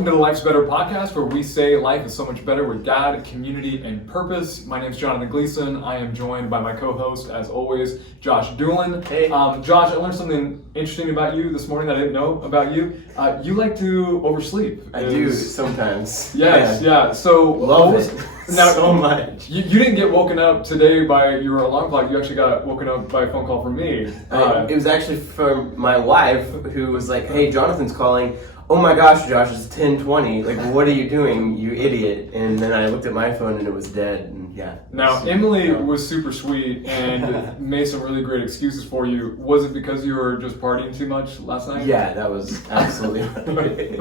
Welcome to the Life's Better podcast, where we say life is so much better with God, community, and purpose. My name is Jonathan Gleason. I am joined by my co-host, as always, Josh Doolin. Hey. Josh, I learned something interesting about you this morning that I didn't know about you. You like to oversleep. I do sometimes. Yes, yeah. So Love it now, so much. You didn't get woken up today by your alarm clock. You actually got woken up by a phone call from me. It was actually from my wife, who was like, "Hey, Jonathan's calling. Oh my gosh, Josh, it's 10:20. Like, what are you doing, you idiot?" And then I looked at my phone and it was dead. And yeah. Now, Emily was super sweet and made some really great excuses for you. Was it because you were just partying too much last night? Yeah, that was absolutely right.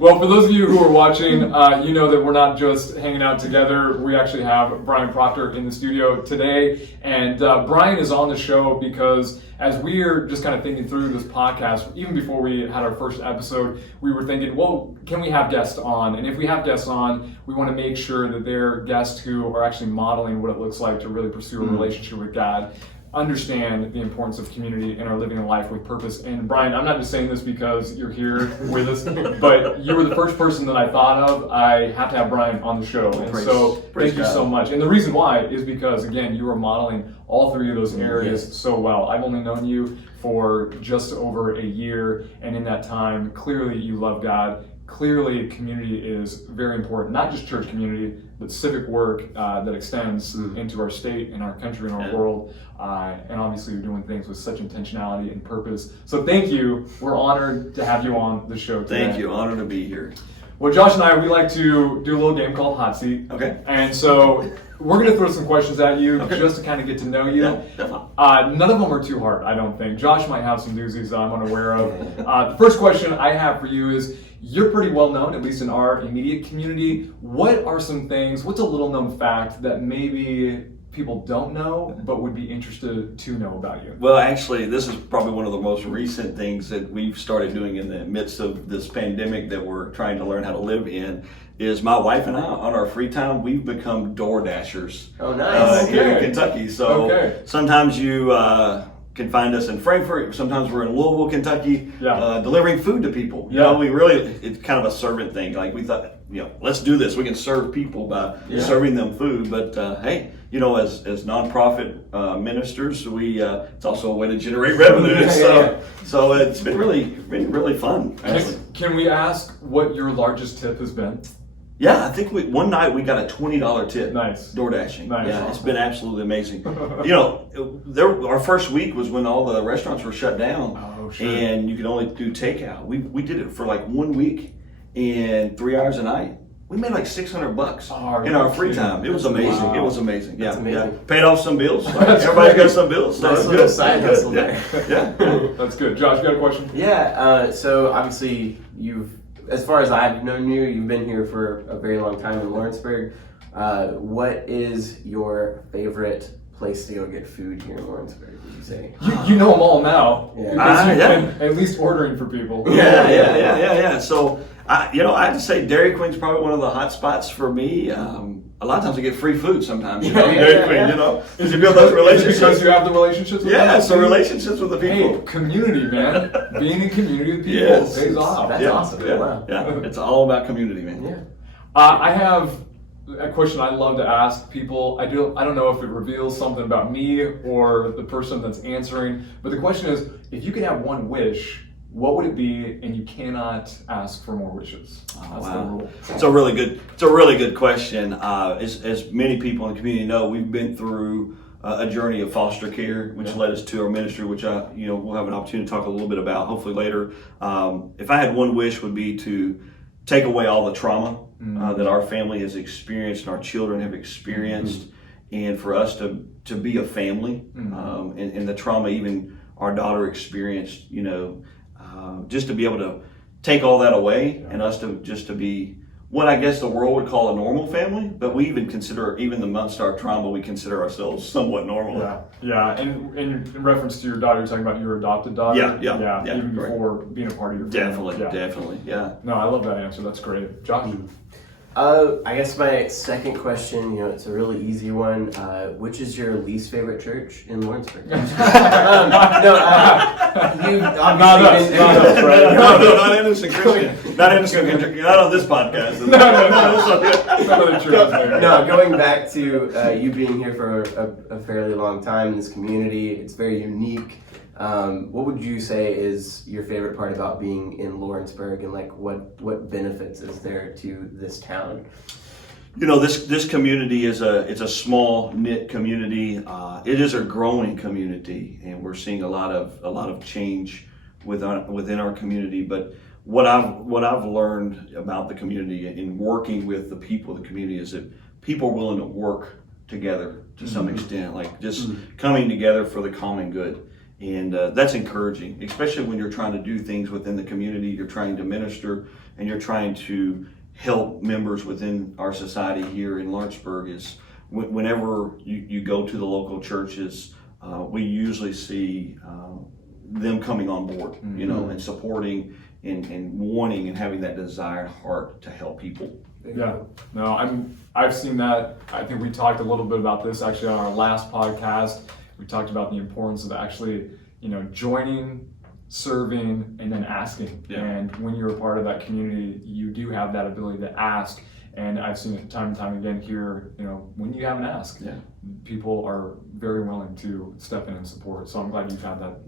Well, for those of you who are watching, you know that we're not just hanging out together. We actually have Bryan Proctor in the studio today. And Bryan is on the show because as we are just kind of thinking through this podcast, even before we had our first episode, we were thinking, well, can we have guests on? And if we have guests on, we want to make sure that they're guests who are actually modeling what it looks like to really pursue a relationship with God, understand the importance of community and are living a life with purpose. And Bryan, I'm not just saying this because you're here with us, but you were the first person that I thought of. I have to have Bryan on the show. And thank you so much. And the reason why is because, again, you are modeling all three of those areas so well. I've only known you for just over a year, and in that time, clearly you love God. Clearly, community is very important, not just church community, but civic work that extends into our state and our country and our world. And obviously, you're doing things with such intentionality and purpose. So thank you. We're honored to have you on the show today. Thank you. Honored to be here. Well, Josh and I, we like to do a little game called Hot Seat. Okay. And so we're going to throw some questions at you just to kind of get to know you. Yeah, none of them are too hard, I don't think. Josh might have some doozies that I'm unaware of. The first question I have for you is, you're pretty well known, at least in our immediate community. What are some things, what's a little known fact that maybe people don't know but would be interested to know about you? Well, actually, this is probably one of the most recent things that we've started doing in the midst of this pandemic that we're trying to learn how to live in, is my wife and I, on our free time, we've become door dashers. Oh, nice. Here in Kentucky. So sometimes you can find us in Frankfort. Sometimes we're in Louisville, Kentucky, delivering food to people. You know, it's kind of a servant thing. Like, we thought, let's do this. We can serve people by serving them food. But hey, as nonprofit ministers, it's also a way to generate revenue. So it's been really fun. Can we ask what your largest tip has been? Yeah, I think one night we got a $20 tip. Nice. Door dashing. Nice. Yeah, It's been absolutely amazing. Our first week was when all the restaurants were shut down. Oh, sure. And you could only do takeout. We did it for like 1 week and 3 hours a night. We made like $600 in our free time. It was amazing. Wow. It was amazing. That's amazing. Paid off some bills. Everybody's got some bills. So nice little side hustle there. Yeah. That's good. Josh, you got a question? Yeah. So obviously as far as I've known you, you've been here for a very long time in Lawrenceburg. What is your favorite place to go get food here in Lawrenceburg, would you say? You know them all now. Yeah. At least ordering for people. Yeah. So, I have to say Dairy Queen's probably one of the hot spots for me. A lot of times I get free food sometimes. Dairy Queen, because you build those relationships. Because you have the relationships with them. So relationships with the people. Hey, community, man. Being in community with people pays off. That's awesome. Wow. It's all about community, man. Yeah. I have a question I love to ask people. I don't know if it reveals something about me or the person that's answering, but the question is, if you could have one wish, what would it be? And you cannot ask for more wishes. That's the rule. It's a really good question. As many people in the community know, we've been through a journey of foster care, which led us to our ministry, which we'll have an opportunity to talk a little bit about hopefully later. If I had one wish, would be to take away all the trauma that our family has experienced and our children have experienced, and for us to be a family, and the trauma even our daughter experienced, just to be able to take all that away and us to be what I guess the world would call a normal family, but we even consider, even amongst our trauma, we consider ourselves somewhat normal. Yeah. And in reference to your daughter, you're talking about your adopted daughter? Yeah. Even before being a part of your family. Definitely, yeah. No, I love that answer. That's great. Josh? I guess my second question, it's a really easy one. Which is your least favorite church in Lawrenceburg? You've obviously Not us, right? No, not innocent Christian. Not innocent Christian. Not on this podcast. No, going back to you being here for a fairly long time in this community, it's very unique. What would you say is your favorite part about being in Lawrenceburg, and like what benefits is there to this town? This community is it's a small knit community. It is a growing community, and we're seeing a lot of change within our community. But what I've learned about the community in working with the people of the community is that people are willing to work together to some extent, like just coming together for the common good. And that's encouraging, especially when you're trying to do things within the community, you're trying to minister, and you're trying to help members within our society here in Lawrenceburg. Is whenever you go to the local churches, we usually see them coming on board, and supporting and wanting and having that desired heart to help people. Yeah, no, I've seen that. I think we talked a little bit about this actually on our last podcast. We talked about the importance of actually, joining, serving, and then asking. Yeah. And when you're a part of that community, you do have that ability to ask. And I've seen it time and time again here, when you have an ask, people are very willing to step in and support. So I'm glad you've had that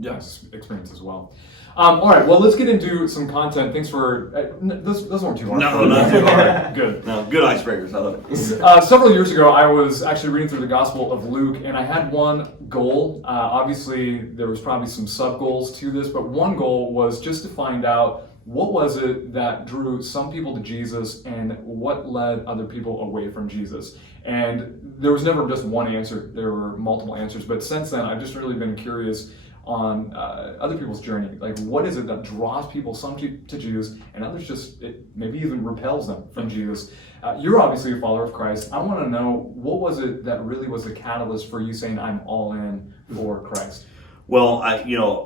experience as well. All right, well, let's get into some content. Thanks for, those weren't too hard. No, not too hard. Good. No, good icebreakers. I love it. Several years ago, I was actually reading through the Gospel of Luke, and I had one goal. Obviously, there was probably some sub-goals to this, but one goal was just to find out what was it that drew some people to Jesus and what led other people away from Jesus. And there was never just one answer. There were multiple answers. But since then, I've just really been curious on other people's journey. Like, what is it that draws people, some to Jesus, and others just, it maybe even repels them from Jesus? You're obviously a follower of Christ. I want to know, what was it that really was the catalyst for you saying, I'm all in for Christ? Well,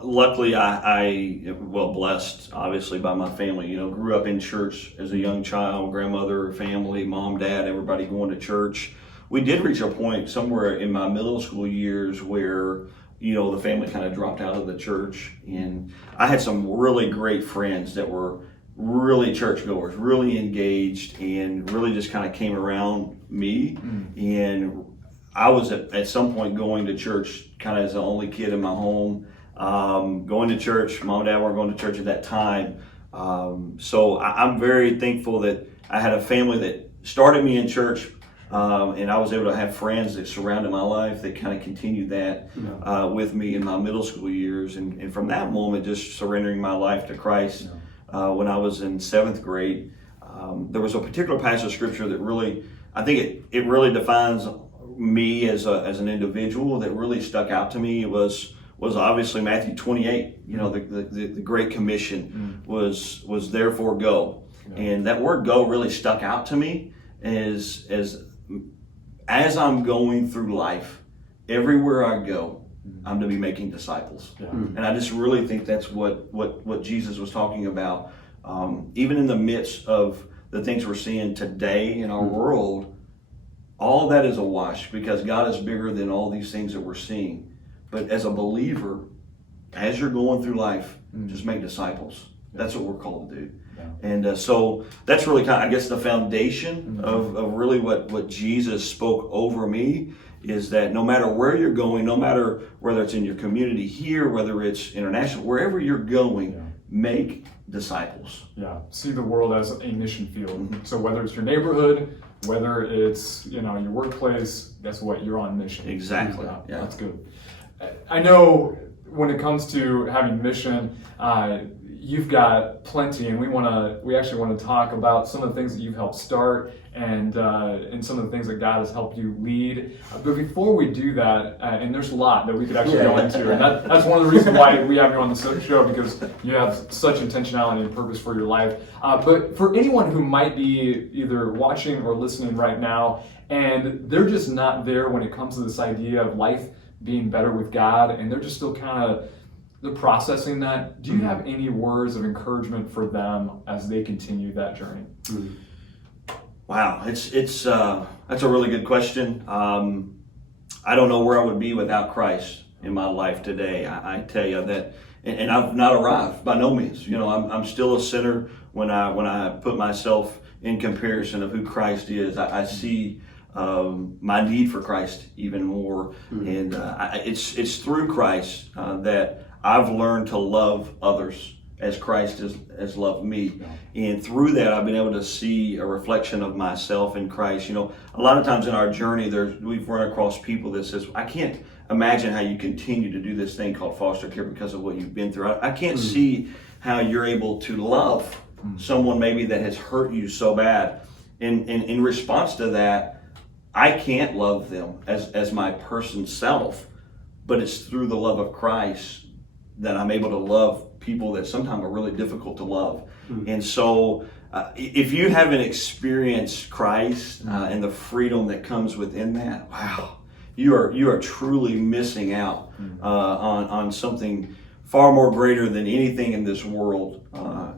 luckily I blessed obviously by my family. Grew up in church as a young child, grandmother, family, mom, dad, everybody going to church. We did reach a point somewhere in my middle school years where the family kind of dropped out of the church, and I had some really great friends that were really churchgoers, really engaged, and really just kind of came around me. And I was at some point going to church kind of as the only kid in my home, going to church. Mom and dad weren't going to church at that time. So I'm very thankful that I had a family that started me in church, and I was able to have friends that surrounded my life that kind of continued that with me in my middle school years. And from that moment, just surrendering my life to Christ when I was in 7th grade, there was a particular passage of scripture that really, I think it really defines me as an individual that really stuck out to me. It was obviously Matthew 28. The Great Commission was therefore go, and that word go really stuck out to me as I'm going through life. Everywhere I go, I'm to be making disciples, and I just really think that's what Jesus was talking about. Even in the midst of the things we're seeing today in our world. All that is a wash because God is bigger than all these things that we're seeing. But as a believer, as you're going through life, just make disciples. That's what we're called to do. And so that's really kind of, I guess, the foundation of really what Jesus spoke over me is that no matter where you're going, no matter whether it's in your community here, whether it's international, wherever you're going, make disciples. Yeah, see the world as a mission field. So whether it's your neighborhood, whether it's your workplace, guess what? You're on mission. Exactly. Yeah, that's good. I know when it comes to having mission, you've got plenty, and we actually want to talk about some of the things that you've helped start and some of the things that God has helped you lead. But before we do that, and there's a lot that we could actually go into, and that's one of the reasons why we have you on the show, because you have such intentionality and purpose for your life. But for anyone who might be either watching or listening right now, and they're just not there when it comes to this idea of life being better with God, and they're just still they're processing that. Do you have any words of encouragement for them as they continue that journey? Wow, that's a really good question. I don't know where I would be without Christ in my life today. I tell you that, and I've not arrived by no means. You know, I'm still a sinner when I put myself in comparison of who Christ is. I see my need for Christ even more, and it's through Christ that I've learned to love others as Christ has loved me. And through that, I've been able to see a reflection of myself in Christ. You know, a lot of times in our journey, we've run across people that says, I can't imagine how you continue to do this thing called foster care because of what you've been through. I can't see how you're able to love someone maybe that has hurt you so bad. And in response to that, I can't love them as my person self, but it's through the love of Christ that I'm able to love people that sometimes are really difficult to love. And so if you haven't experienced Christ and the freedom that comes within that, wow, you are truly missing out on something far more greater than anything in this world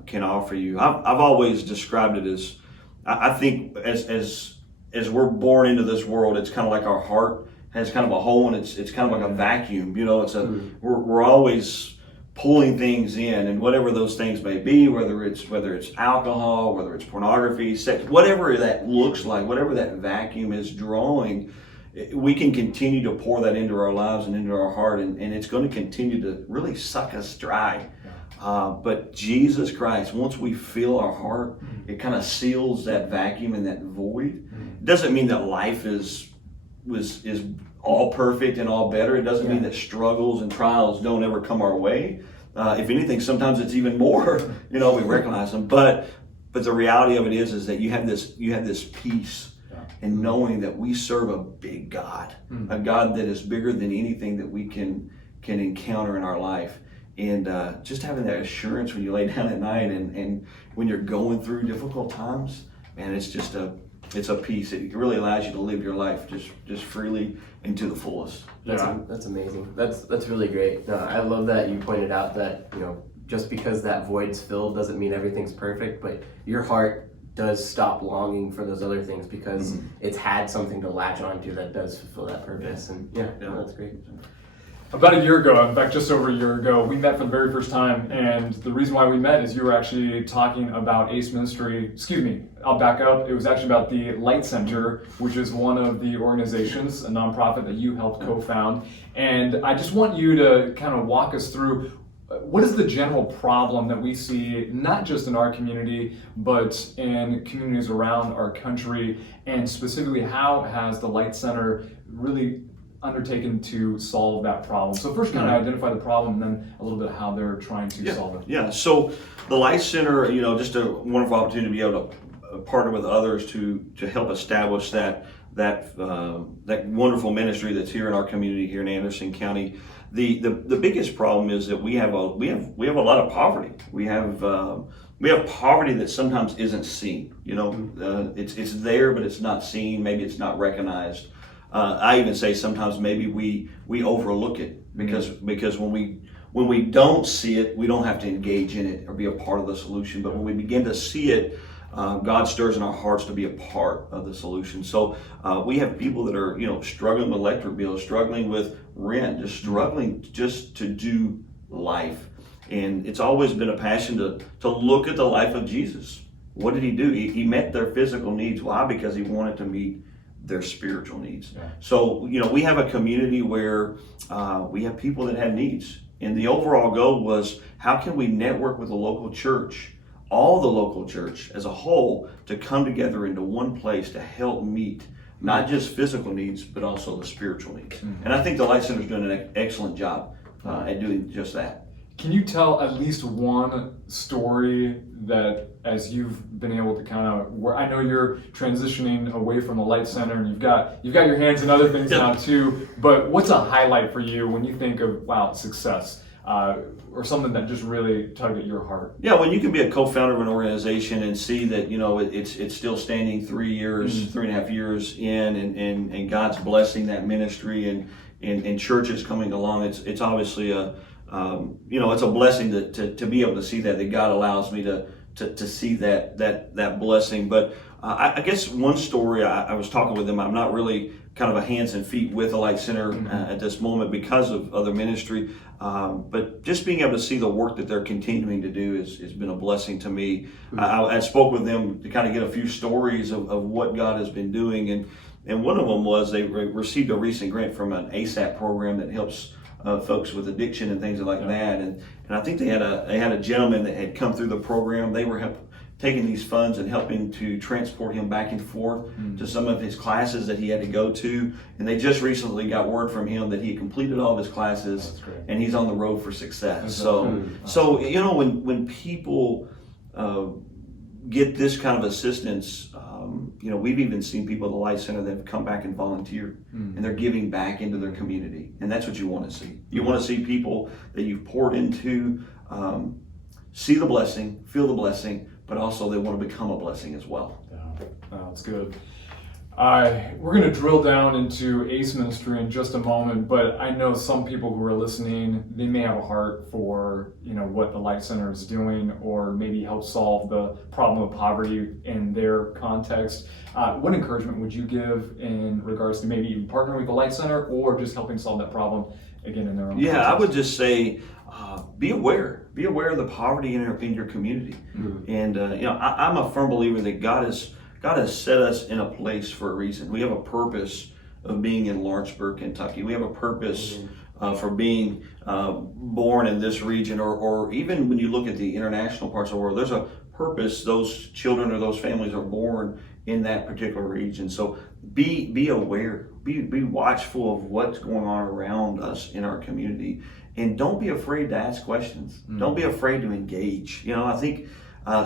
can offer you. I've always described it as, I think as we're born into this world, it's kind of like our heart has kind of a hole, and it's kind of like a vacuum. You know, we're always pulling things in, and whatever those things may be, whether it's alcohol, whether it's pornography, sex, whatever that looks like, whatever that vacuum is drawing, we can continue to pour that into our lives and into our heart, and it's going to continue to really suck us dry. But Jesus Christ, once we fill our heart, it kind of seals that vacuum and that void. It doesn't mean that life is all perfect and all better. It doesn't mean that struggles and trials don't ever come our way. If anything, sometimes it's even more. You know, we recognize them. But the reality of it is that you have this peace in knowing that we serve a big God, a God that is bigger than anything that we can encounter in our life. And just having that assurance when you lay down at night and when you're going through difficult times, man, it's a peace. It really allows you to live your life just freely and to the fullest. That's amazing. That's really great. No, I love that you pointed out that, you know, just because that void's filled doesn't mean everything's perfect, but your heart does stop longing for those other things because it's had something to latch onto that does fulfill that purpose. And no, that's great. About a year ago, in fact, just over a year ago, we met for the very first time, and the reason why we met is you were actually talking about ACE Ministry. Excuse me, I'll back up. It was actually about the Light Center, which is one of the organizations, a nonprofit that you helped co-found. And I just want you to kind of walk us through what is the general problem that we see, not just in our community, but in communities around our country, and specifically how has the Light Center really undertaken to solve that problem? So first kind of identify the problem, and then a little bit how they're trying to solve it. Yeah, so the Light Center, you know, just a wonderful opportunity to be able to partner with others to help establish that wonderful ministry that's here in our community here in Anderson County. The biggest problem is that we have a lot of poverty. We have poverty that sometimes isn't seen. You know, it's there, but it's not seen. Maybe it's not recognized. I even say sometimes maybe we overlook it because when we don't see it, we don't have to engage in it or be a part of the solution. But when we begin to see it, God stirs in our hearts to be a part of the solution. So we have people that are, you know, struggling with electric bills, struggling with rent, just struggling just to do life. And it's always been a passion to look at the life of Jesus. What did he do? He met their physical needs. Why? Because he wanted to meet their spiritual needs. So, you know, we have a community where we have people that have needs. And the overall goal was, how can we network with the local church, all the local church as a whole, to come together into one place to help meet not just physical needs, but also the spiritual needs. And I think the Light Center is doing an excellent job at doing just that. Can you tell at least one story that, as you've been able to kind of, where I know you're transitioning away from the Light Center and you've got your hands in other things now too, but what's a highlight for you when you think of, wow, success, or something that just really tugged at your heart? Yeah, when you can be a co-founder of an organization and see that, you know, it's still standing 3.5 years in, and God's blessing that ministry and churches coming along, it's obviously you know, it's a blessing to be able to see that God allows me to see that blessing. But I guess one story, I was talking with them, I'm not really kind of a hands and feet with the Light Center at this moment because of other ministry, but just being able to see the work that they're continuing to do has been a blessing to me. I spoke with them to kind of get a few stories of what God has been doing, and one of them was they received a recent grant from an ASAP program that helps folks with addiction and things like that, and I think they had a gentleman that had come through the program. They were taking these funds and helping to transport him back and forth to some of his classes that he had to go to. And they just recently got word from him that he had completed all of his classes and he's on the road for success. So you know, when people get this kind of assistance, you know, we've even seen people at the Light Center that have come back and volunteered and they're giving back into their community. And that's what you want to see. You want to see people that you've poured into see the blessing, feel the blessing, but also they want to become a blessing as well. Yeah, that's good. We're going to drill down into ACE Ministry in just a moment, but I know some people who are listening, they may have a heart for, you know, what the Light Center is doing, or maybe help solve the problem of poverty in their context. What encouragement would you give in regards to maybe even partnering with the Light Center or just helping solve that problem again in their own context? I would just say, be aware of the poverty in your community. And you know, I'm a firm believer that God has set us in a place for a reason. We have a purpose of being in Lawrenceburg, Kentucky. We have a purpose for being born in this region, or even when you look at the international parts of the world, there's a purpose. Those children or those families are born in that particular region. So be aware, be watchful of what's going on around us in our community, and don't be afraid to ask questions. Don't be afraid to engage. You know, I think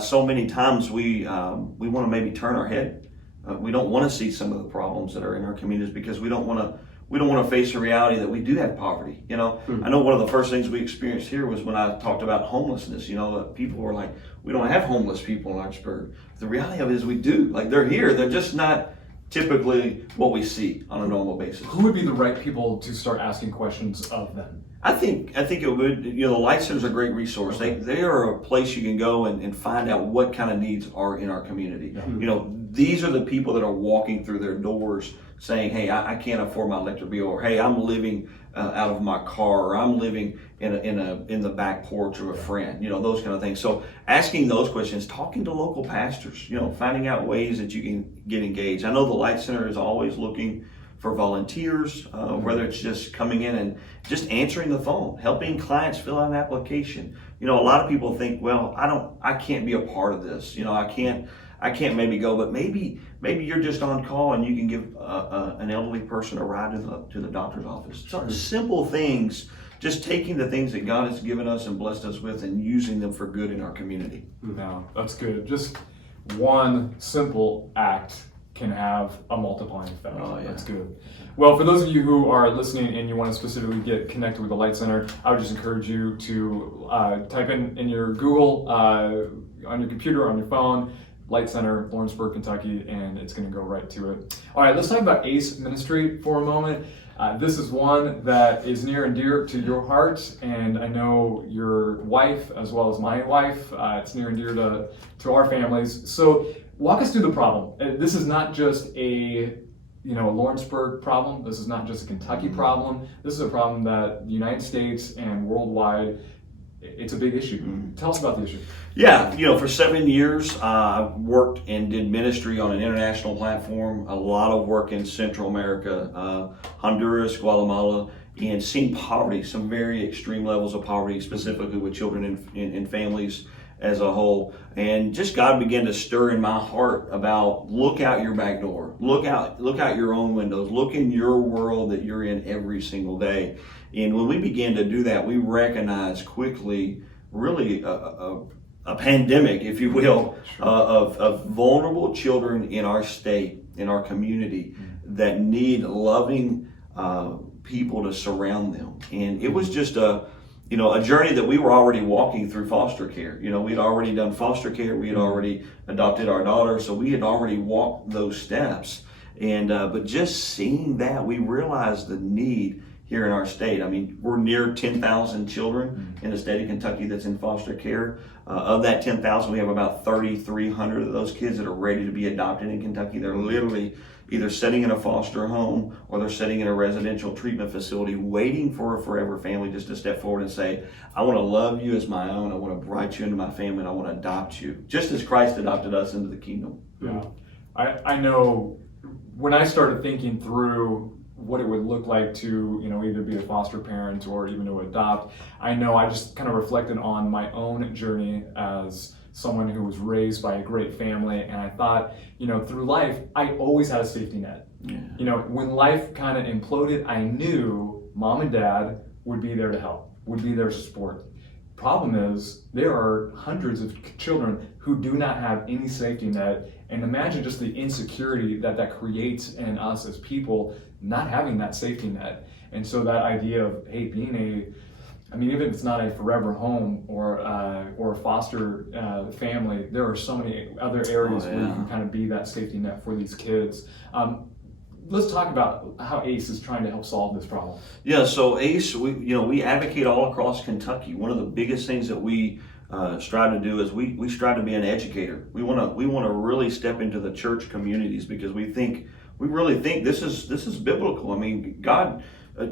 so many times we want to maybe turn our head. We don't want to see some of the problems that are in our communities because we don't want to face the reality that we do have poverty. You know, I know one of the first things we experienced here was when I talked about homelessness. You know, people were like, we don't have homeless people in Lawrenceburg. The reality of it is we do. Like, they're here. They're just not typically what we see on a normal basis. Who would be the right people to start asking questions of them? I think it would, you know, the Light Center is a great resource. They are a place you can go and find out what kind of needs are in our community. You know, these are the people that are walking through their doors saying, hey, I can't afford my electric bill, or hey, I'm living out of my car, or I'm living in the back porch of a friend, you know, those kind of things. So asking those questions, talking to local pastors, you know, finding out ways that you can get engaged. I know the Light Center is always looking for volunteers, whether it's just coming in and just answering the phone, helping clients fill out an application. You know, a lot of people think, well, I can't be a part of this. You know, I can't maybe go, but maybe you're just on call and you can give an elderly person a ride to the doctor's office. So simple things, just taking the things that God has given us and blessed us with and using them for good in our community. No, that's good. Just one simple act can have a multiplying effect. Oh, yeah. That's good. Well, for those of you who are listening and you want to specifically get connected with the Light Center, I would just encourage you to type in your Google, on your computer, on your phone, Light Center, Lawrenceburg, Kentucky, and it's going to go right to it. All right, let's talk about ACE Ministry for a moment. This is one that is near and dear to your heart, and I know your wife as well as my wife. It's near and dear to our families. So walk us through the problem. This is not just a Lawrenceburg problem. This is not just a Kentucky problem. This is a problem that the United States and worldwide, it's a big issue. Tell us about the issue. Yeah, for 7 years, I worked and did ministry on an international platform, a lot of work in Central America, Honduras, Guatemala, and seen poverty, some very extreme levels of poverty, specifically with children and families as a whole. And just God began to stir in my heart about look out your back door, look out your own windows, look in your world that you're in every single day. And when we began to do that, we recognized quickly really a pandemic, if you will, of vulnerable children in our state, in our community, that need loving people to surround them. And it was just a journey that we were already walking through foster care. We'd already done foster care. We had already adopted our daughter. So we had already walked those steps. And but just seeing that, we realized the need. here in our state. I mean, we're near 10,000 children in the state of Kentucky that's in foster care. Of that 10,000, we have about 3,300 of those kids that are ready to be adopted in Kentucky. They're literally either sitting in a foster home or they're sitting in a residential treatment facility waiting for a forever family just to step forward and say, I want to love you as my own. I want to write you into my family, and I want to adopt you, just as Christ adopted us into the kingdom. Yeah. I know when I started thinking through what it would look like to, either be a foster parent or even to adopt, I know I just kind of reflected on my own journey as someone who was raised by a great family, and I thought, through life, I always had a safety net. Yeah. When life kind of imploded, I knew mom and dad would be there to help, would be there to support. Problem is, there are hundreds of children who do not have any safety net, and imagine just the insecurity that creates in us as people, not having that safety net. And so that idea of, hey, being even if it's not a forever home or a foster family, there are so many other areas where you can kind of be that safety net for these kids. Let's talk about how ACE is trying to help solve this problem. Yeah, so ACE, we advocate all across Kentucky. One of the biggest things that we strive to do is we strive to be an educator. We want to really step into the church communities because we really think this is biblical. I mean, God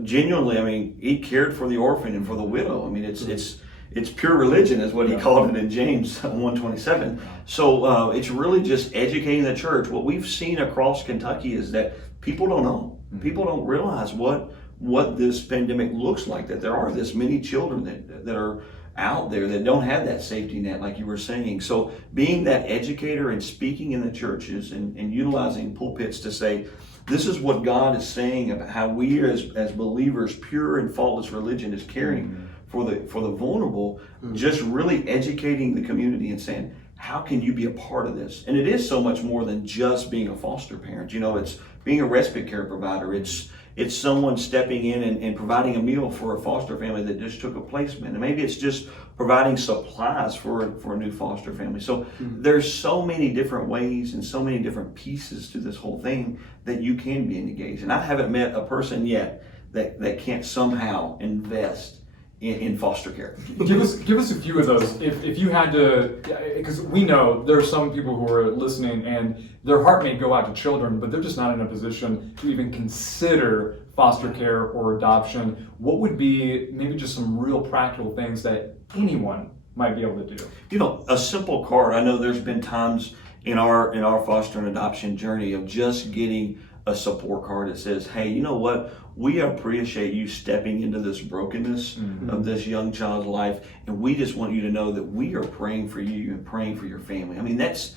genuinely, He cared for the orphan and for the widow. I mean, it's pure religion is what He called it in James 1:27. So it's really just educating the church. What we've seen across Kentucky is that people don't know. People don't realize what this pandemic looks like, that there are this many children that are out there that don't have that safety net, like you were saying. So being that educator and speaking in the churches and utilizing pulpits to say, this is what God is saying about how we as believers, pure and faultless religion is caring for the vulnerable, just really educating the community and saying, how can you be a part of this? And it is so much more than just being a foster parent. It's being a respite care provider. It's someone stepping in and providing a meal for a foster family that just took a placement. And maybe it's just providing supplies for a new foster family. So there's so many different ways and so many different pieces to this whole thing that you can be engaged. And I haven't met a person yet that can't somehow invest in foster care. Give us a few of those. If you had to, because we know there are some people who are listening and their heart may go out to children, but they're just not in a position to even consider foster care or adoption. What would be maybe just some real practical things that anyone might be able to do? A simple card. I know there's been times in our foster and adoption journey of just getting a support card that says, hey, you know what? We appreciate you stepping into this brokenness of this young child's life, and we just want you to know that we are praying for you and praying for your family. I mean, that's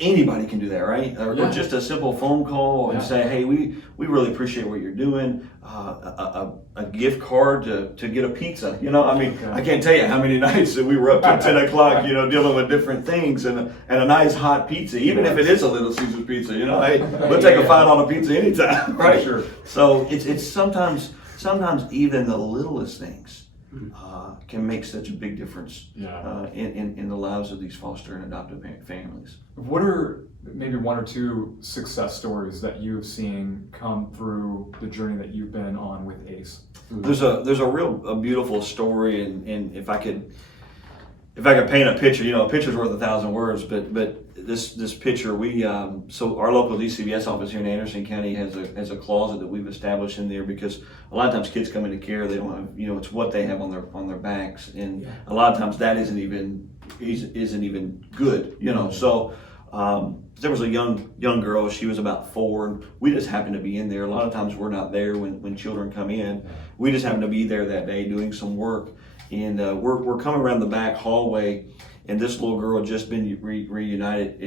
anybody can do that, right? Or just a simple phone call and say, hey, we really appreciate what you're doing. A gift card to get a pizza. I can't tell you how many nights that we were up till 10 o'clock, dealing with different things and a nice hot pizza, even if it is a Little Caesars pizza, hey, we'll take a $5 pizza anytime, right? Sure. So it's sometimes even the littlest things can make such a big difference in the lives of these foster and adoptive families. What are maybe one or two success stories that you've seen come through the journey that you've been on with ACE? There's a real beautiful story, and if I could paint a picture, a picture's worth 1,000 words, but this picture, so our local DCBS office here in Anderson County has a closet that we've established in there because a lot of times kids come into care, they don't have, it's what they have on their backs, and a lot of times that isn't even good, So there was a young girl. She was about 4, and we just happened to be in there. A lot of times we're not there when children come in. We just happened to be there that day doing some work, and we're coming around the back hallway. And this little girl had just been reunited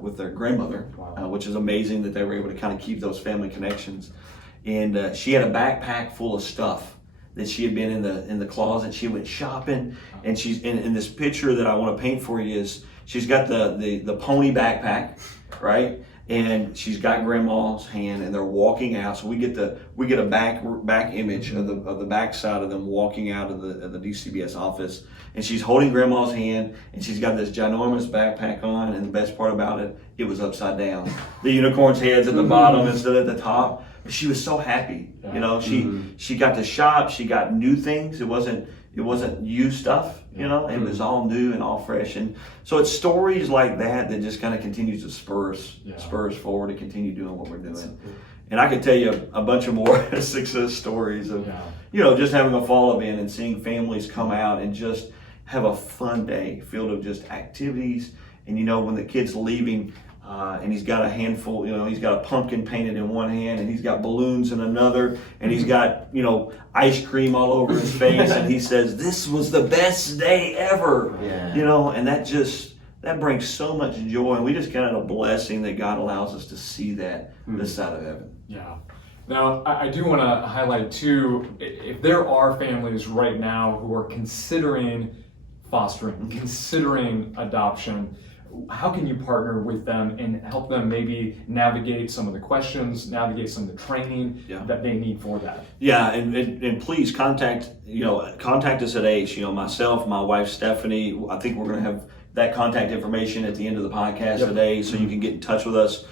with their grandmother, which is amazing that they were able to kind of keep those family connections. And she had a backpack full of stuff that she had been in the closet. She went shopping, and she's in this picture that I want to paint for you is she's got the pony backpack, right? And she's got grandma's hand, and they're walking out. So we get a back image of the back side of them walking out of the DCBS office, and she's holding grandma's hand, and she's got this ginormous backpack on. And the best part about it, it was upside down. The unicorn's head's at the bottom instead of at the top. but she was so happy. Yeah. You know, she got to shop, she got new things. It wasn't used stuff, you know, it was all new and all fresh. And so it's stories like that just kind of continues to spur us forward to continue doing what we're doing. And I could tell you a bunch of more success stories of, you know, just having a fall event and seeing families come out and just have a fun day filled of just activities. And, you know, when the kid's leaving, and he's got a handful, you know, he's got a pumpkin painted in one hand and he's got balloons in another, and he's got, you know, ice cream all over his face, and he says, "This was the best day ever." You know, and that brings so much joy, and we just count it a blessing that God allows us to see that this side of heaven. Yeah. Now, I do want to highlight too, if there are families right now who are considering fostering, considering adoption, how can you partner with them and help them maybe navigate some of the questions, navigate some of the training that they need for that? Yeah, and please contact us at ACE. You know, myself, my wife Stephanie. I think we're going to have that contact information at the end of the podcast today, so you can get in touch with us.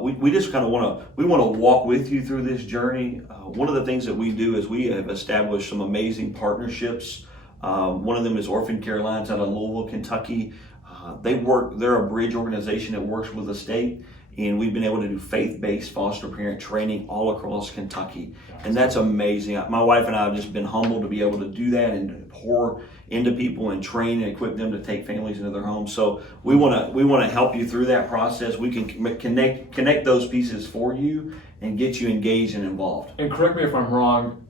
We just kind of want to walk with you through this journey. One of the things that we do is we have established some amazing partnerships. One of them is Orphan Care Alliance out of Louisville, Kentucky. They're a bridge organization that works with the state, and we've been able to do faith-based foster parent training all across Kentucky. And that's amazing. My wife and I have just been humbled to be able to do that and pour into people and train and equip them to take families into their homes. So we want to help you through that process. We can connect those pieces for you and get you engaged and involved. And correct me if I'm wrong,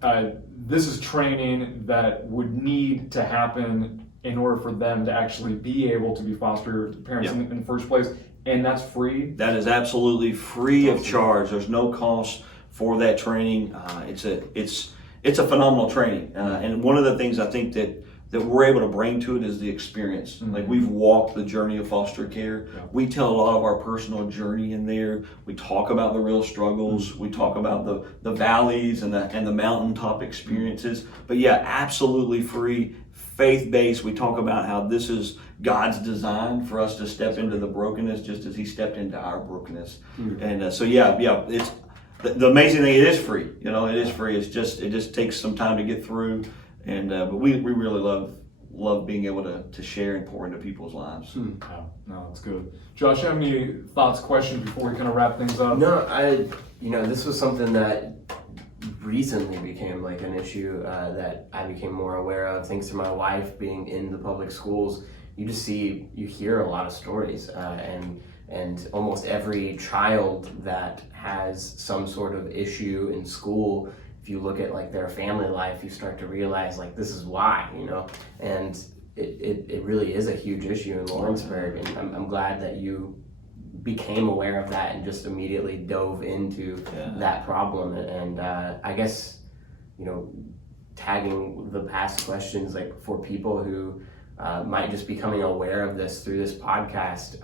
this is training that would need to happen in order for them to actually be able to be foster parents in the first place, and that's free? That is absolutely free of charge. There's no cost for that training. It's a phenomenal training, and one of the things I think that we're able to bring to it is the experience. Like, we've walked the journey of foster care. We tell a lot of our personal journey in there. We talk about the real struggles. We talk about the valleys and the mountaintop experiences. But yeah, absolutely free. Faith-based. We talk about how this is God's design for us to step into the brokenness just as He stepped into our brokenness. And it's the amazing thing. It is free. You know, it is free. It just takes some time to get through. And but we really love being able to share and pour into people's lives. No, that's good. Josh, you have any thoughts, questions before we kind of wrap things up? No, this was something that recently became like an issue that I became more aware of thanks to my wife being in the public schools. You hear a lot of stories, and almost every child that has some sort of issue in school, if you look at like their family life, you start to realize like this is why, you know, and it really is a huge issue in Lawrenceburg, and I'm glad that you became aware of that and just immediately dove into that problem. And I guess, you know, tagging the past questions, like for people who might just be becoming aware of this through this podcast,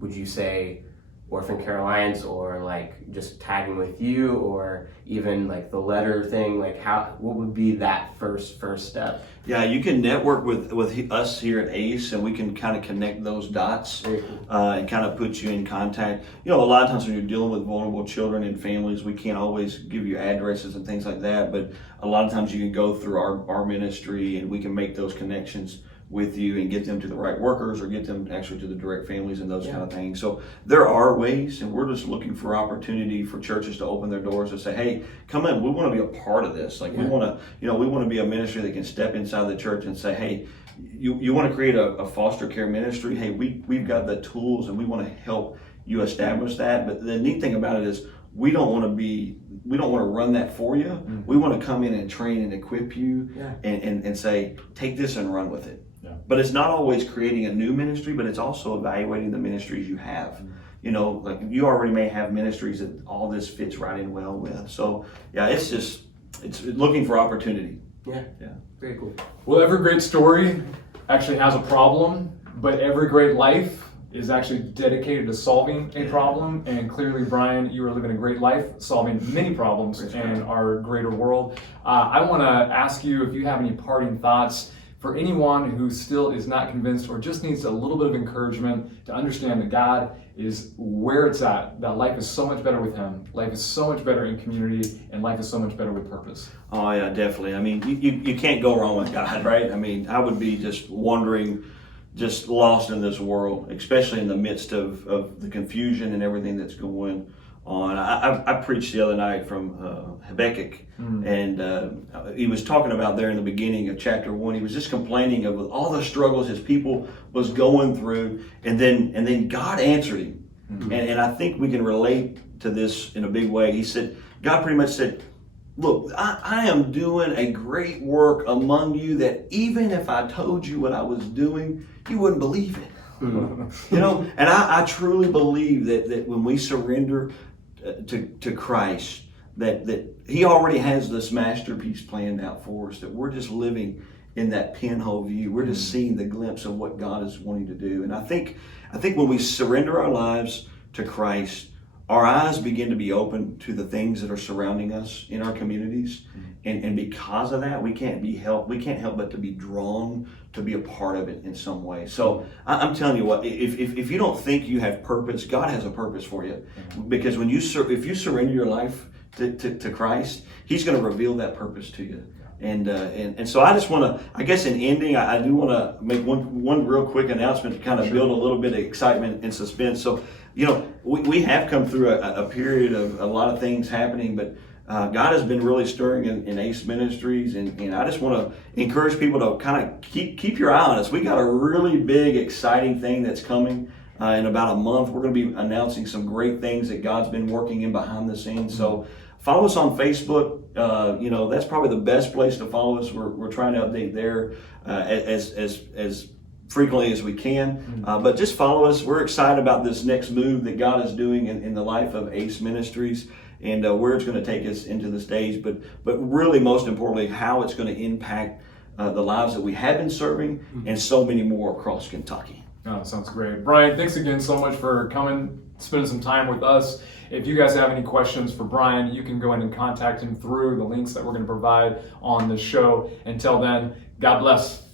would you say Orphan Care Alliance, or like just tagging with you, or even like the letter thing, like what would be that first step? Yeah, you can network with us here at ACE, and we can kind of connect those dots and kind of put you in contact. You know, a lot of times when you're dealing with vulnerable children and families, we can't always give you addresses and things like that, but a lot of times you can go through our ministry, and we can make those connections with you and get them to the right workers, or get them actually to the direct families and those kind of things. So there are ways, and we're just looking for opportunity for churches to open their doors and say, hey, come in, we want to be a part of this. Like we want to be a ministry that can step inside the church and say, hey, you want to create a foster care ministry? Hey, we've got the tools, and we want to help you establish that. But the neat thing about it is we don't want to run that for you. We want to come in and train and equip you and say, take this and run with it. But it's not always creating a new ministry, but it's also evaluating the ministries you have. You know, like you already may have ministries that all this fits right in well with. So yeah, it's looking for opportunity. Yeah, very cool. Well, every great story actually has a problem, but every great life is actually dedicated to solving a problem. And clearly, Bryan, you are living a great life, solving many problems in our greater world. I want to ask you if you have any parting thoughts for anyone who still is not convinced or just needs a little bit of encouragement to understand that God is where it's at, that life is so much better with Him, life is so much better in community, and life is so much better with purpose. Oh yeah, definitely. I mean, you can't go wrong with God, right? I mean, I would be just wandering, just lost in this world, especially in the midst of the confusion and everything that's going on. I preached the other night from Habakkuk, and he was talking about there in the beginning of chapter 1. He was just complaining of all the struggles his people was going through, and then God answered him. And I think we can relate to this in a big way. He said, God pretty much said, look, I am doing a great work among you that even if I told you what I was doing, you wouldn't believe it. You know, and I truly believe that when we surrender to Christ, that He already has this masterpiece planned out for us, that we're just living in that pinhole view. We're just seeing the glimpse of what God is wanting to do. And I think when we surrender our lives to Christ, our eyes begin to be open to the things that are surrounding us in our communities. And because of that, we can't help but to be drawn to be a part of it in some way. So I'm telling you what, if you don't think you have purpose, God has a purpose for you. Because if you surrender your life to Christ, He's going to reveal that purpose to you. And so I just want to, I guess in ending, I do want to make one real quick announcement to kind of build a little bit of excitement and suspense. So, you know, we have come through a period of a lot of things happening, but God has been really stirring in ACE Ministries, and I just want to encourage people to kind of keep your eye on us. We got a really big, exciting thing that's coming in about a month. We're going to be announcing some great things that God's been working in behind the scenes. So follow us on Facebook. You know, that's probably the best place to follow us. We're trying to update there as frequently as we can. But just follow us. We're excited about this next move that God is doing in the life of ACE Ministries, and where it's going to take us into the stage, but really most importantly, how it's going to impact the lives that we have been serving and so many more across Kentucky. Oh, sounds great. Bryan, thanks again so much for coming, spending some time with us. If you guys have any questions for Bryan, you can go in and contact him through the links that we're going to provide on the show. Until then, God bless.